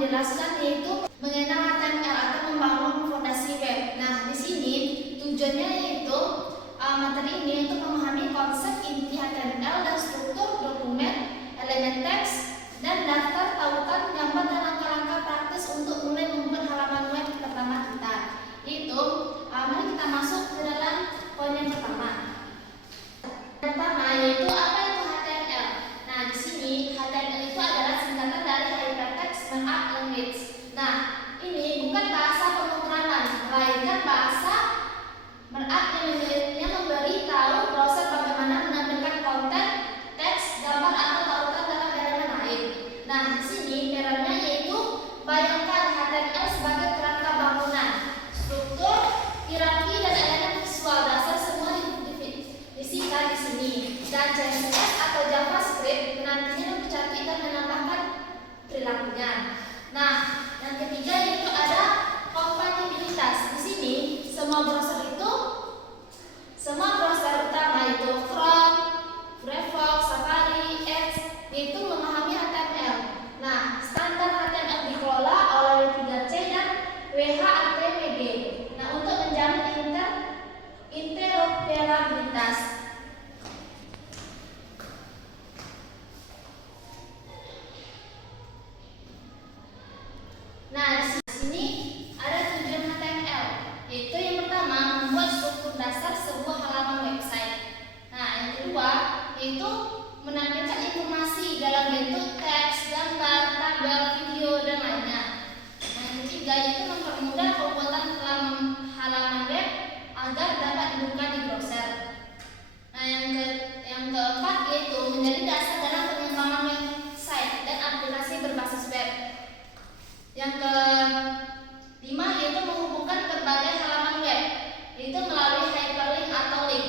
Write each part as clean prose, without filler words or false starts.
menjelaskan yaitu mengenal HTML atau membangun fondasi web. Nah, di sini tujuannya yaitu materi ini untuk memahami konsep inti HTML dan struktur dokumen, elemen teks, dan daftar tautan, gambar, dan langkah-langkah praktis untuk mulai membuat halaman web pertama kita. Mari kita masuk ke dalam poin yang pertama. Pertama yaitu apa itu HTML. Nah, di sini HTML itu adalah singkatan dari Hypertext Markup Language. Nah, ini bukan bahasa pemrograman, melainkan bahasa markup yang memberi tahu proses bagaimana menampilkan konten, teks, gambar atau tautan dalam elemen lain. Nah, di sini perannya yaitu bayangkan HTML sebagai kerangka bangunan, struktur, hierarki, dan elemen visual dasar semua disingkat di sini. Dan CSS atau JavaScript nantinya lebih cantik dan menambahkan perilakunya. Nah, yang ketiga yaitu ada kompatibilitas. Di sini semua browser utama itu Chrome, Firefox, Safari, Edge itu memahami HTML. Nah, standar HTML dikelola oleh W3C dan WHATMG. Nah, untuk menjamin interoperabilitas. Nah, di sini ada tujuan HTML, yaitu yang pertama membuat struktur dasar sebuah halaman website. Nah, yang kedua yaitu menampilkan informasi dalam bentuk teks, gambar, tabel, video, dan lainnya. Nah, yang ketiga yaitu mempermudah pembuatan halaman web agar dapat dibuka di browser. Nah, yang keempat yaitu menjadi dasar dalam pengembangan website dan aplikasi berbasis web. Yang kelima yaitu menghubungkan berbagai halaman web, yaitu melalui hyperlink atau link.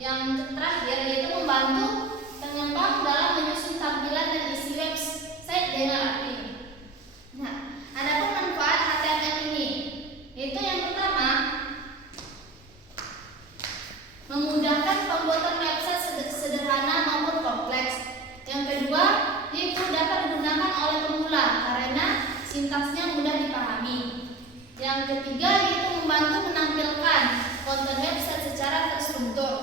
Yang terakhir yaitu membantu pengembang dalam menyusun tampilan dan isi website dengan rapi. Nah, adapun manfaat HTML ini, yaitu yang pertama memudahkan pembuatan website sederhana maupun kompleks. Yang kedua yaitu dapat digunakan oleh pemula karena sintaksnya mudah dipahami. Yang ketiga yaitu membantu menampilkan konten website secara terstruktur.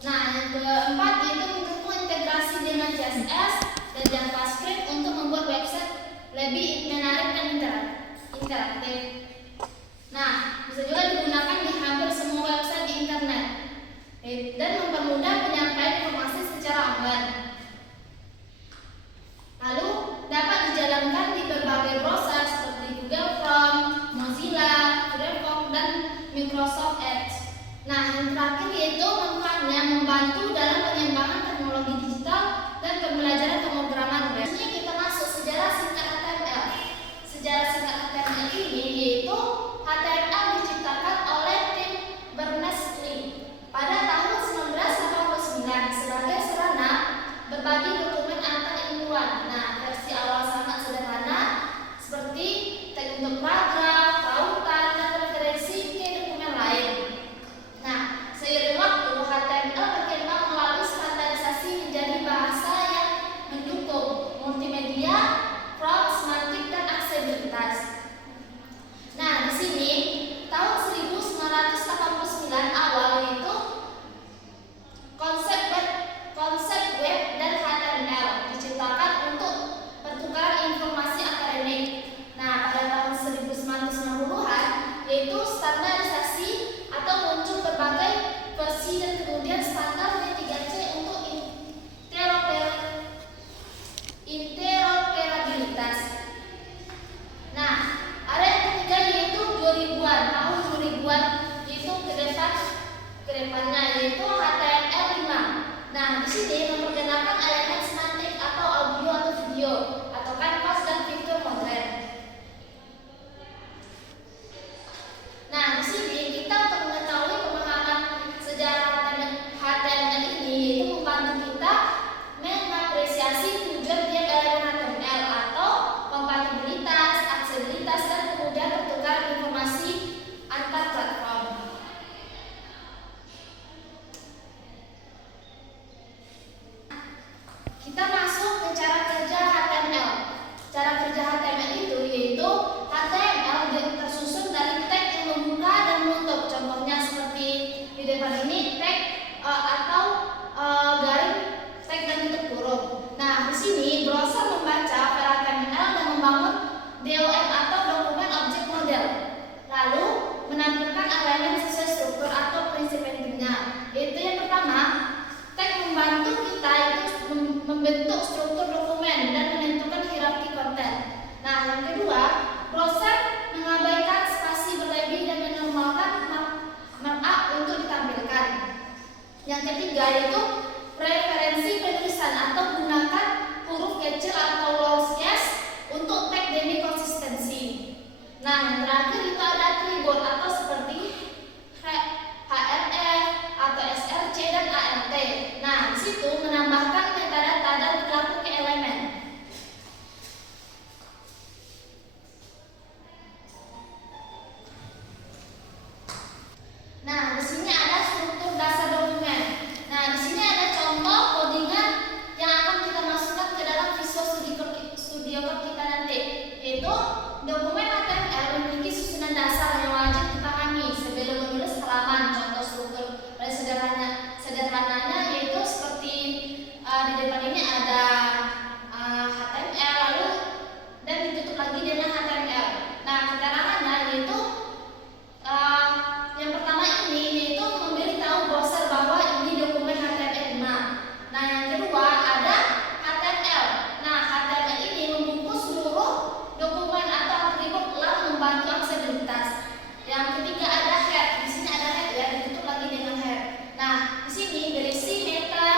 Nah, yang keempat yaitu mendukung integrasi dengan CSS dan JavaScript untuk membuat website lebih menarik dan interaktif. Nah, bisa juga digunakan di hampir semua website di internet dan mempermudah penyampaian informasi secara online. Lalu dapat dijalankan di berbagai browser seperti Google Chrome, Mozilla, Firefox, dan Microsoft Edge. Nah, yang terakhir yaitu manfaatnya membantu dalam pengembangan teknologi digital dan pembelajaran pemrograman web. Ini kita masuk sejarah singkat HTML. Sejarah singkat HTML ini yaitu HTML diciptakan oleh tim Berners-Lee pada tahun 1989 sebagai sarana berbagi dokumen antar ilmuwan. Nah, versi awal sangat sederhana seperti teks untuk paragraf, tautan, dan referensi ke dokumen lain. Nah, seiring waktu HTML berkembang melalui standarisasi menjadi bahasa yang mendukung multimedia, prompt, semantik, dan aksesibilitas. Nah, di sini tahun 1989 awal itu konsep web dan HTML diciptakan untuk pertukaran informasi akademik. Nah, pada tahun 1990 DOM atau dokumen objek model. Lalu menampilkan elemen sesuai struktur atau prinsip pentingnya. Yaitu yang pertama, tag membantu kita itu membentuk struktur dokumen dan menentukan hierarki konten. Nah, yang kedua, browser mengabaikan spasi berlebih dan menormalkan markup untuk ditampilkan. Yang ketiga yaitu preferensi penulisan atau gunakan huruf kecil atau lowercase untuk tag demi konsistensi. Nah, yang terakhir itu ada tribord atau seperti href atau src dan art. Nah, di situ menambahkan metadata dan perilaku ke elemen. Nah, di sini ada struktur dasar dokumen. Nah, di sini ada contoh codingan yang akan kita masukkan ke dalam Visual Studio Code kita nanti, yaitu dokumen HTML memiliki susunan dasar yang wajib dipahami sebelum menulis halaman. Contoh struktur paling sederhananya yaitu seperti di depan ini ada HTML lalu dan ditutup lagi dengan HTML. Nah, keterangannya yaitu yang pertama ini yaitu memberitahu browser bahwa ini dokumen HTML5. Nah, yang kedua ada HTML. Nah, HTML ini membungkus seluruh dokumen atau atribut lalu membantu aksesibilitas. Yang ketiga ada head. Di sini ada head ya, ditutup lagi dengan head. Nah, di sini berisi meta,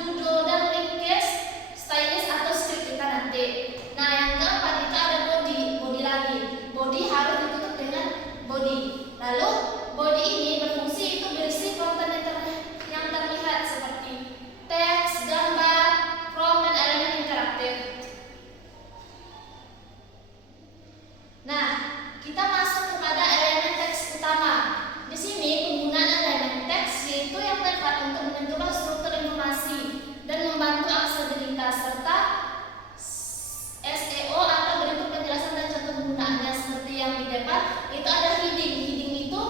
judul dan link case, stylist atau script kita nanti. Nah, yang keempat itu ada body. Body lagi. Body harus ditutup dengan body. Lalu body ini berfungsi itu berisi konten yang terlihat seperti teks, gambar, prompt dan elemen interaktif. Nah, kita masuk kepada elemen teks utama. Di sini penggunaan elemen teks yaitu yang tepat untuk menentukan struktur informasi dan membantu aksesibilitas serta SEO atau berikut penjelasan dan contoh penggunaannya seperti yang di depan itu ada heading. Heading itu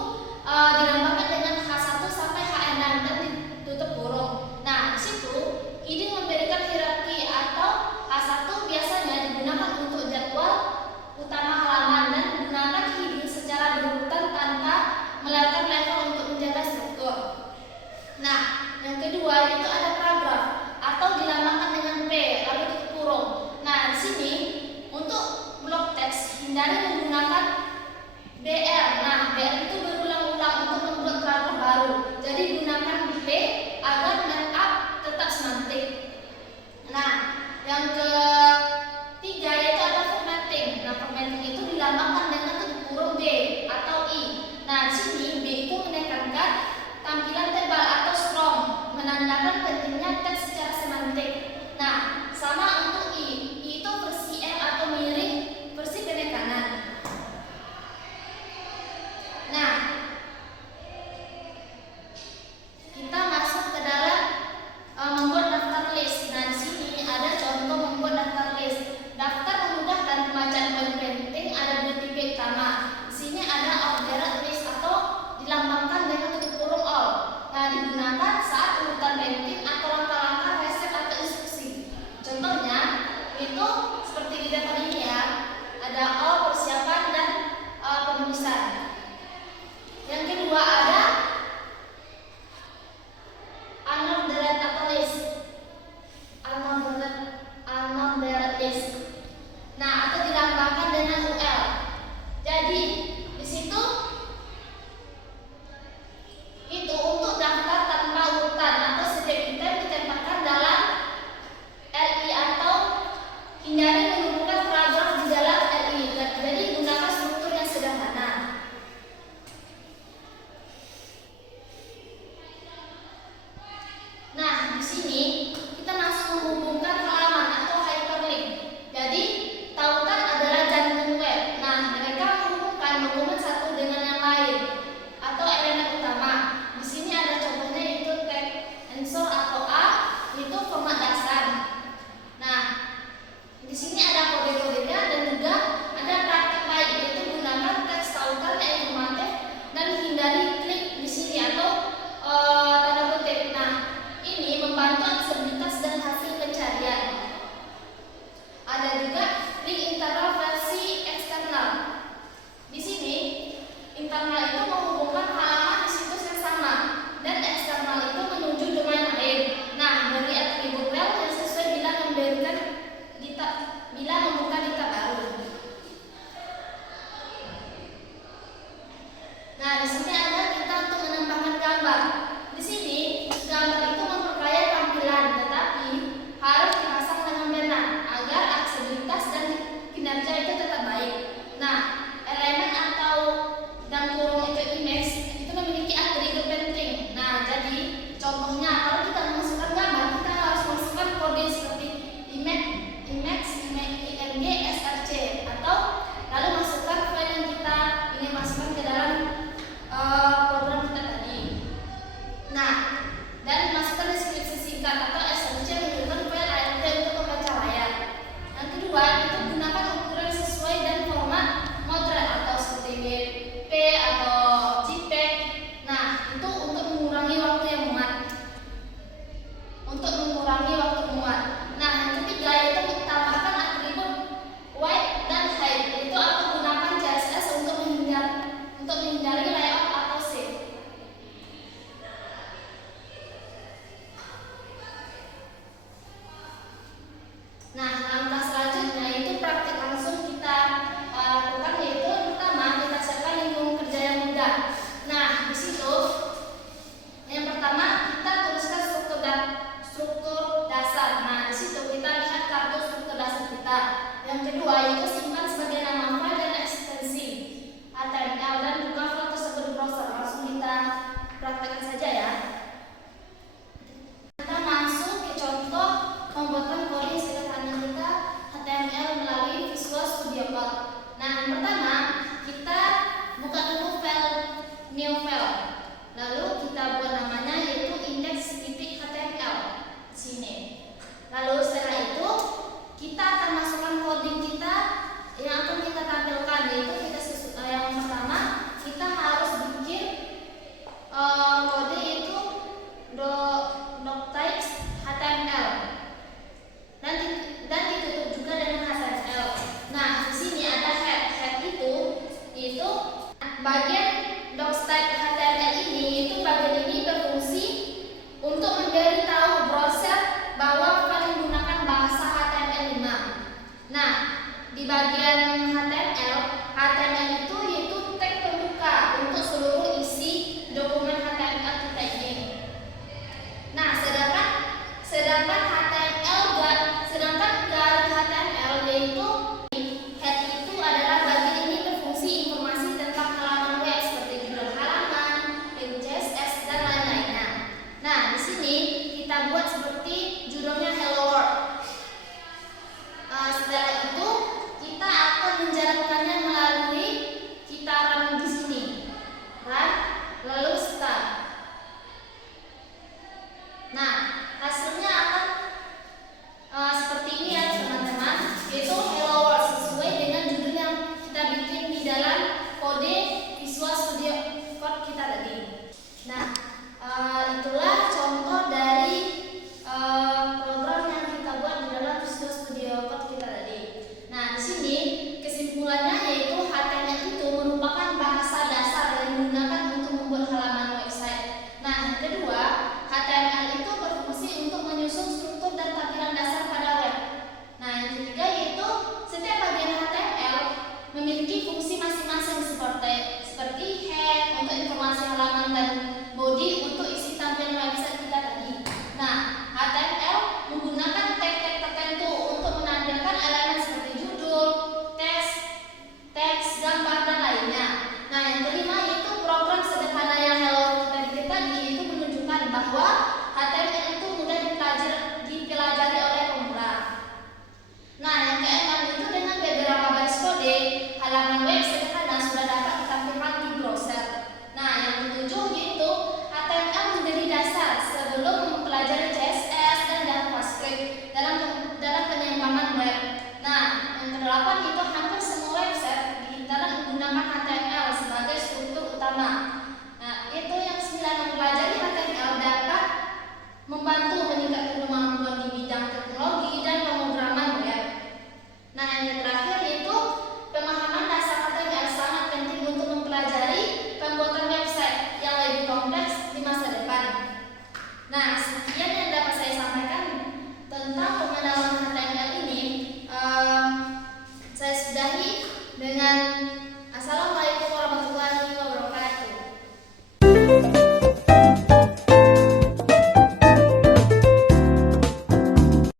dilambangkan dengan H1 sampai H6 dan ditutup kurung. Nah, di situ heading memberikan hierarki atau H1 biasanya digunakan untuk jadwal utama halaman dan menggunakan heading secara berurutan tanpa melewatkan level untuk menjaga struktur. Nah, yang kedua itu ada paragraf atau dilambangkan dengan P lalu tutup kurung. Nah, di sini untuk blok teks hindari menggunakan BR. Nah, BR itu berulang-ulang untuk membuat paragraf baru. Jadi gunakan P agar markup tetap semantik. Nah, yang ketiga yaitu ada formatting. Nah, formatting itu dilambangkan dengan tutup kurung B atau I. Nah, di sini B itu menekankan tampilan tebal atau strong, menandakan pentingnya teks secara semantik. Nah, sama untuk I itu versi M atau miring, versi penekanan. Nah, kita masuk ke dalam membuat daftar list. Nah, di sini ada contoh membuat daftar list. Daftar memudahkan pembacaan poin penting, ada dua tipe utama. Di sini ada ordered list atau dilambangkan dengan tutup kurung all. Nah, digunakan saat urutan penting atau yang pertama, kita buka dulu file new file. Lalu kita buat namanya yaitu index.html di sini. Lalu setelah itu kita akan masukkan coding kita yang akan kita tampilkan, yaitu yang pertama kita harus bikin kode itu doctypes HTML dan ditutup juga dengan HTML. Nah, di sini ada head itu bagian doctype HTML itu bagian ini berfungsi untuk memberitahu browser bahwa kalian menggunakan bahasa HTML5. Nah, di bagian HTML itu yaitu tag pembuka untuk seluruh isi dokumen HTML kita ini. Nah, sedangkan dari HTML yaitu head itu adalah bagian ini berfungsi informasi tentang halaman web seperti judul halaman, link CSS dan lain-lainnya. Nah, di sini kita buat seperti judulnya Hello World. Setelah itu kita akan menjalankannya melalui kita run di sini, run lalu start. Nah, hasilnya akan seperti ini ya teman-teman, yaitu Hello World sesuai dengan judul yang kita bikin di dalam kode Visual Studio Code kita tadi. Nah, itulah contoh dari program yang kita buat di dalam Visual Studio Code kita tadi. Nah, di sini kesimpulannya yaitu HTML itu merupakan bahasa dasar yang digunakan untuk membuat halaman website. Nah, yang kedua, HTML itu berfungsi untuk menyusun struktur dan tampilan dasar pada web. Nah, yang ketiga yaitu setiap bagian HTML memiliki fungsi masing-masing seperti head untuk informasi halaman dan body untuk isi tampilan website kita tadi. Nah, HTML menggunakan tag-tag tertentu untuk menampilkan elemen seperti judul, teks, gambar dan lainnya. Nah, yang kelima yaitu program sederhana yang Hello kita bikin tadi itu menunjukkan bahwa HTML itu mudah dipelajari oleh pemula. Nah, yang keenam itu dengan beberapa baris kode, halaman web sederhana sudah dapat ditampilkan di browser. Nah, yang ketujuh yaitu HTML menjadi dasar sebelum mempelajari CSS dan JavaScript dalam penyembangan web. Nah, yang kedelapan itu hampir semua website di internet menggunakan HTML sebagai struktur utama. Nah, itu yang sembilan, mempelajari HTML dapat membantu meningkatkan kemampuan di bidang teknologi dan pemrograman web. Nah, yang terakhir yaitu pemahaman dasar HTML sangat penting untuk mempelajari pembuatan website yang lebih kompleks di masa depan. Nah, sekian yang dapat saya sampaikan tentang pengenalan HTML ini. Saya sudahi dengan assalamualaikum.